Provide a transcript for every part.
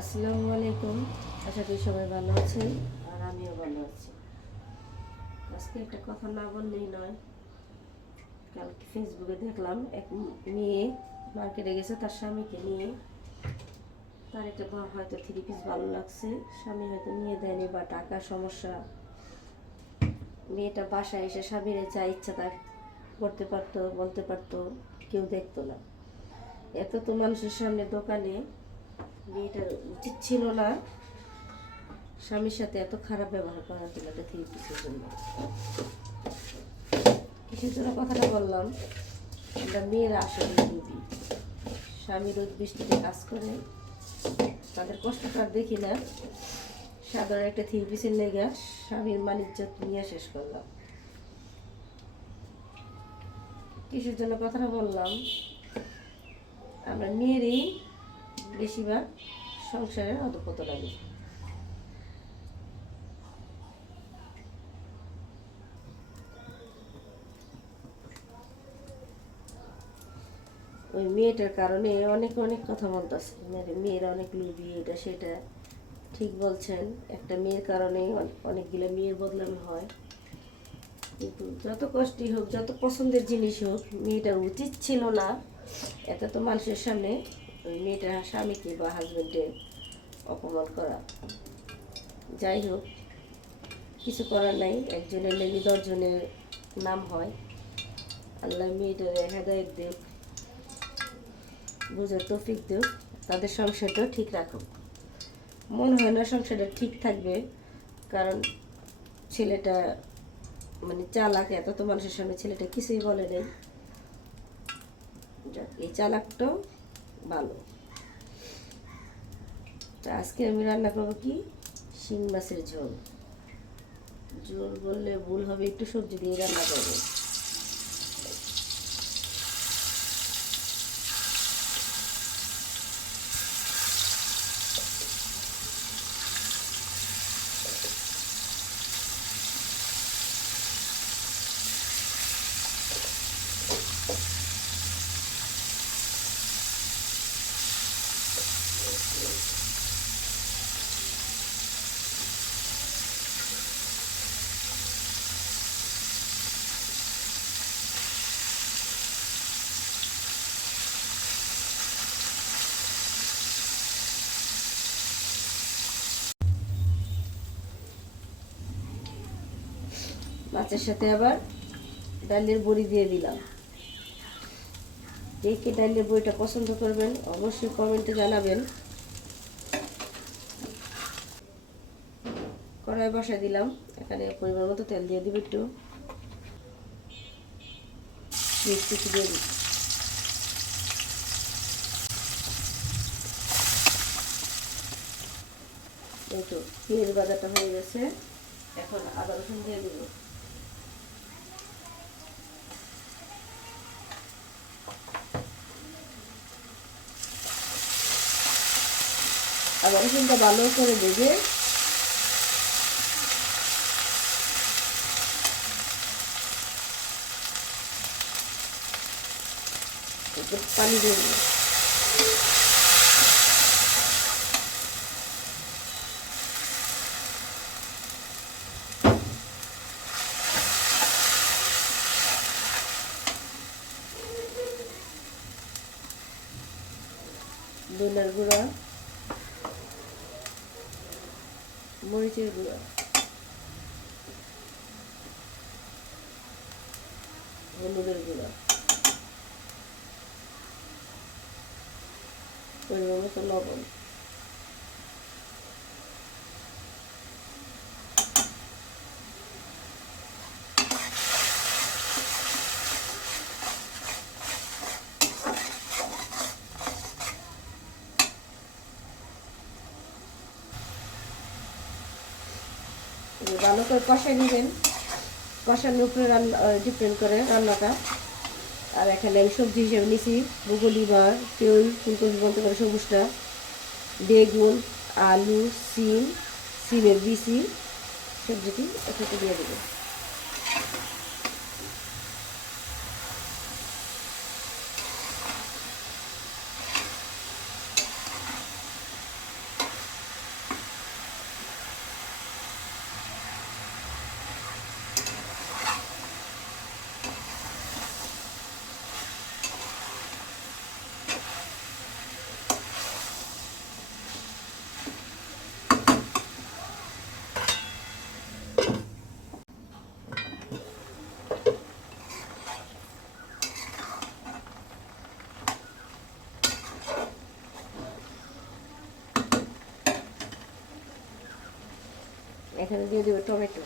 আসসালামু আলাইকুম। আশা করি সবাই ভালো আছেন আর আমিও ভালো আছি। আজকে একটা কথা না বললেই নয়। কালকে ফেসবুকে দেখলাম এক মেয়ে মার্কেটে গেছে তার স্বামীকে নিয়ে। তার একটা হয়তো 3 পিস ভালো লাগছে, স্বামী হয়তো নিয়ে দেয়নি বা টাকার সমস্যা। মেয়েটা বাসায় এসে স্বামীর যা ইচ্ছা তা করতে পারতো, বলতে পারতো, কেউ দেখতো না। এত তো মানুষের সামনে দোকানে মেয়েটার উচিত ছিল না স্বামীর সাথে এত খারাপ ব্যবহার করার জন্য। একটা 3 পিসের জন্য কিসের জন্য কথাটা বললাম, আমরা মেয়েরা আসলে ডুবি। স্বামী রোদ বৃষ্টিতে কাজ করে, তাদের কষ্টটা আর দেখি না। সাধারণ একটা 3 পিসের লেগে স্বামীর মানিজ্যত নিয়ে শেষ করলাম। কিসের জন্য কথাটা বললাম, আমরা মেয়েরই বেশিরভাগ সংসারের অধপতন। ওই মেয়েটার কারণে অনেক অনেক কথা বলতেছে, মেয়েরা অনেক লোভী, এটা সেটা। ঠিক বলছেন, একটা মেয়ের কারণে অনেকগুলো মেয়ের বদনাম হয়। কিন্তু যত কষ্টই হোক, যত পছন্দের জিনিস হোক, মেয়েটার উচিত ছিল না এত তো মানুষের সামনে ওই মেয়েটার স্বামীকে বা হাজবেন্ডের অপমান করা। যাই হোক, কিছু করার নাই, একজনের লেগে 10 জনের নাম হয়। আল্লাহ মেয়েটার হেদায়েত দেখ, বুঝার তৌফিক দেখ, তাদের সংসারটা ঠিক রাখুক। মনে হয় না সংসারটা ঠিক থাকবে, কারণ ছেলেটা মানে চালাক। এত তো মানুষের সামনে ছেলেটা কিছুই বলে নেই। এই চালাকটাও ভালো। তো আজকে আমি রান্না করবো কি, শিং মাছের ঝোল। ঝোল বললে ভুল হবে, একটু সবজি দিয়ে রান্না করবো। মাছের সাথে আবার ডালের বড়ি দিয়ে দিলাম। কে কে ডালের বড়িটা পছন্দ করবেন অবশ্যই কমেন্টে জানাবেন। কড়াই বসাই দিলাম, এখানে পরিমাণ মতো তেল দিয়ে দিব, একটু মিষ্টি দিয়ে দিই। এই তো পেঁয়াজ বাজারটা হয়ে গেছে, এখন আদা রসুন দিয়ে দিব। আদা রসুনটা ভালো করে ভেজে একটু পানি দিয়ে দিব। ধনের গুঁড়া, মরিচের গুঁড়া, হলুদের গুঁড়া, পরিমাণ মতো লবণ। ভালো করে কষাই নেবেন, কষানোর উপরে রান্না ডিপেন্ড করে রান্নাটা। আর এখানে আমি সবজি হিসেবে নিয়েছি ব্রুকলি বা কেউ ফুলকপি বলতে পারে সবুজটা, বেগুন, আলু, সিমের বিচি, সবজিটি একসাথে দিয়ে দেবো। এখানে দিয়ে দেবো টমেটো।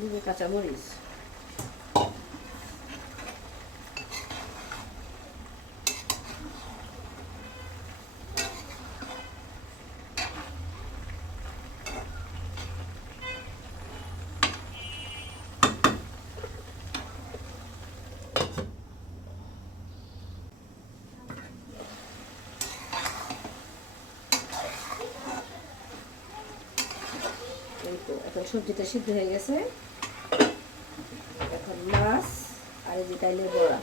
দিবে কাঁচামরিচ। এই তো এখন সবজিটা সিদ্ধ হয়ে গেছে। এখন মাছ আর এই যে ডালের বড়া।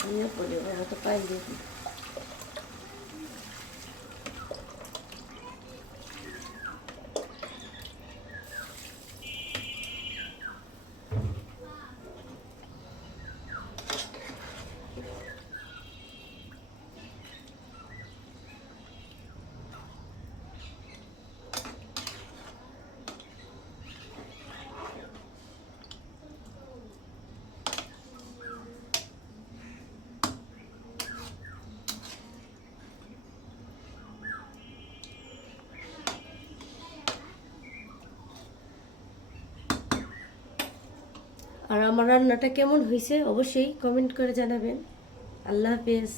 ধনিয়া পরিমাণ মতো পাই দেখি। আর আমার রান্নাটা কেমন হয়েছে অবশ্যই কমেন্ট করে জানাবেন। আল্লাহ হাফেজ।